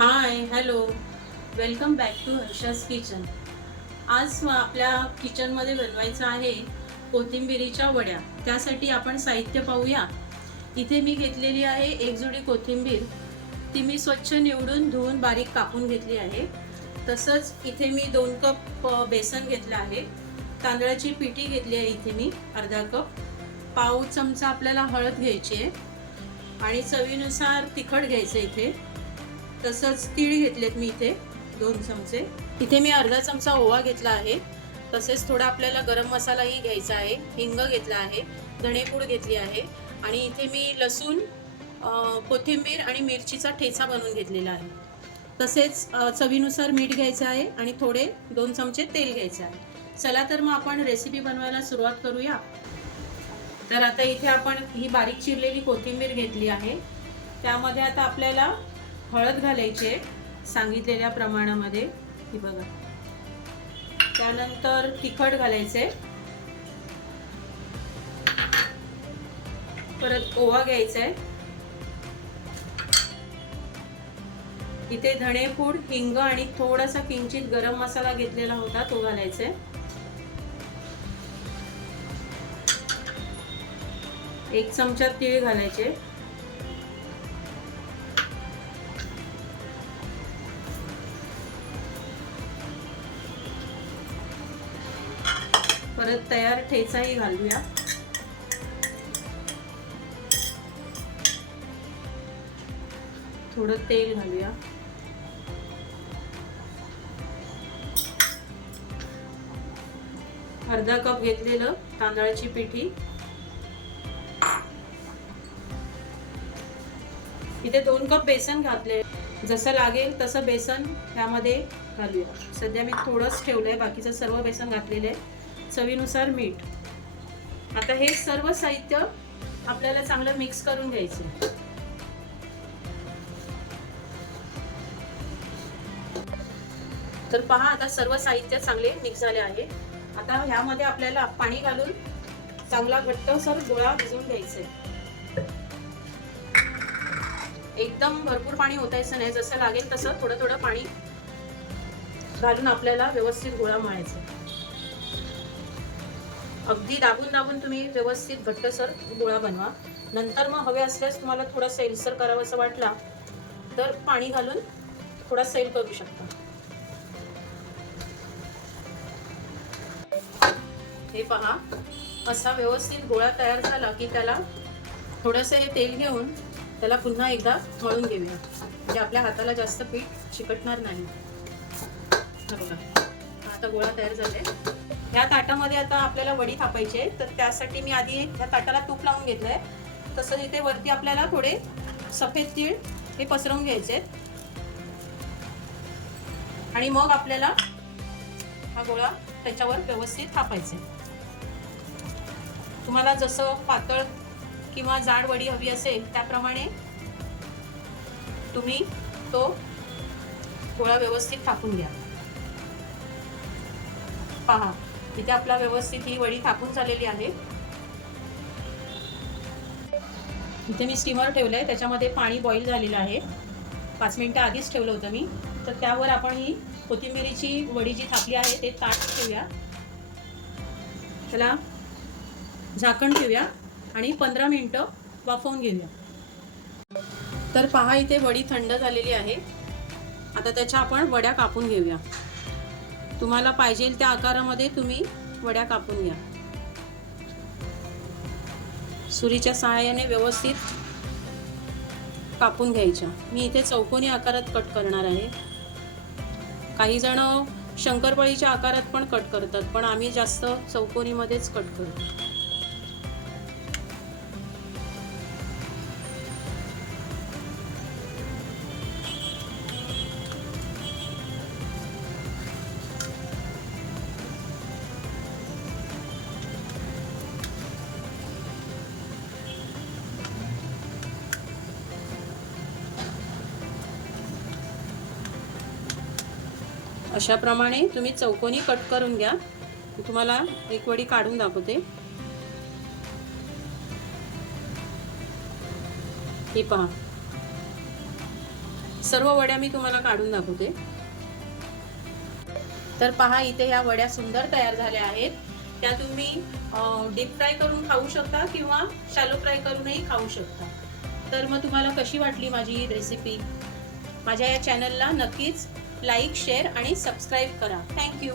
High hello welcome back to Harsha's kitchen. आज आपल्या किचनमध्ये बनवायचं आहे कोथिंबिरीच्या वड्या. त्यासाठी आपण साहित्य पाहूया. इथे मी घेतलेली आहे एक जुडी कोथिंबीर. ती मी स्वच्छ निवडून धुवून बारीक कापून घेतली आहे. तसंच इथे मी 2 कप बेसन घेतलं आहे. तांदळाची पिठी घेतली आहे इथे मी अर्धा कप. पाव चमचा आपल्याला हळद घ्यायची आहे आणि चवीनुसार तिखट घ्यायचं इथे. तसंच तीळ घेतलेत मी इथे 2 चमचे. इथे मी अर्धा चमचा ओवा घेतला आहे. तसेच थोडा आपल्याला गरम मसालाही घ्यायचा आहे. हिंग घेतला आहे, धणेपूड घेतली आहे आणि इथे मी लसूण, कोथिंबीर आणि मिरचीचा ठेचा बनवून घेतलेला आहे. तसेच चवीनुसार मीठ घ्यायचं आहे आणि थोडे 2 चमचे तेल घ्यायचं आहे. चला तर मग आपण रेसिपी बनवायला सुरुवात करूया. तर आता इथे आपण ही बारीक चिरलेली कोथिंबीर घेतली आहे. त्यामध्ये आता आपल्याला हळद घालायची आहे सांगितलेल्या प्रमाणामध्ये. ही बघा. त्यानंतर तिखट घालायचे, परत ओवा घ्यायचा आहे. इथे धणेपूड, हिंग आणि थोडासा किंचित गरम मसाला घेतलेला होता तो घालायचा आहे. 1 चमचा तीळ घालायचे. परत तयार ठेचाही घालूया. थोडं तेल घालूया. अर्धा कप घेतलेलं तांदळाची पिठी. इथे 2 कप बेसन घातले. जसं लागेल तसं बेसन यामध्ये घालूया. सध्या मी थोडंच ठेवलंय, बाकीचं सर्व बेसन घातलेलं आहे. चवीनुसार मीठ. आता हे सर्व साहित्य आपल्याला चांगलं मिक्स करून घ्यायचं. तर पहा, आता सर्व साहित्य चांगले मिक्स झाले आहे. आता ह्यामध्ये आपल्याला पाणी घालून चांगला घट्टसर गोळा भिजवून घ्यायचा. एकदम भरपूर पाणी ओतायचं नाही, जसं लागेल तसं थोडं थोडं पाणी घालून आपल्याला व्यवस्थित गोळा मळायचा. अगदी दाबून दाबून तुम्ही व्यवस्थित घट्टसर गोळा बनवा. नंतर मग हवे असल्यास तुम्हाला थोडा सैलसर करावासा वाटला तर पाणी घालून थोडा सैल करू शकता. हे पहा, असा व्यवस्थित गोळा तयार झाला की त्याला थोडंसं हे तेल घेऊन त्याला पुन्हा एकदा मळून घेऊया, म्हणजे आपल्या हाताला जास्त पीठ चिकटणार नाही. बघा, आता गोळा तयार झालाय. या ताटामध्ये आता आपल्याला वडी थापायची आहे. तर त्यासाठी मी आधी या ताटाला तूप लावून घेतलंय. तसंच इथे वरती आपल्याला थोडे सफेद तीळ हे पसरवून घ्यायचे आणि मग आपल्याला हा गोळा त्याच्यावर व्यवस्थित थापायचे. तुम्हाला जसं पातळ किंवा जाड वडी हवी असेल त्याप्रमाणे तुम्ही तो गोळा व्यवस्थित थापून घ्या. पहा, इथे आपला व्यवस्थित ही वडी थापून झालेली आहे. इथे मी स्टीमर ठेवलंय, त्याच्यामध्ये पाणी बॉईल झालेलं आहे. 5 मिनिटं आधीच ठेवलं होतं मी. तर त्यावर आपण ही कोथिंबिरीची वडी जी थापली आहे ते ताट ठेवूया. त्याला झाकण ठेवूया आणि 15 मिनिटं वाफवून घेऊया. तर पहा, इथे वडी थंड झालेली आहे. आता त्याच्या आपण वड्या कापून घेऊया. तुम्हाला पाहिजे त्या आकारामध्ये तुम्ही वड्या कापून घ्या. सुरीच्या सहाय्याने व्यवस्थित कापून घ्यायच्या. मी इथे चौकोनी आकारात कट करणार आहे. काही जण शंकरपाळीच्या आकारात पण कट करतात, पण आम्ही जास्त चौकोनीमध्येच कट करतो. अशा प्रमाणे तुम्ही चौकोनी कट करून घ्या. तुम्हाला एक वडी काढून दाखवते. हे पहा, सर्व वड्या मी तुम्हाला काढून दाखवते। तर पहा, इथे ह्या वड्या सुंदर तयार झाल्या आहेत। त्या तुम्ही डीप फ्राय करून खाऊ शकता किंवा शॅलो फ्राय करूनही खाऊ शकता। तर मग तुम्हाला कशी वाटली माझी ही रेसिपी? माझ्या या चॅनलला नक्कीच लाईक, शेअर आणि सबस्क्राईब करा। थँक्यू।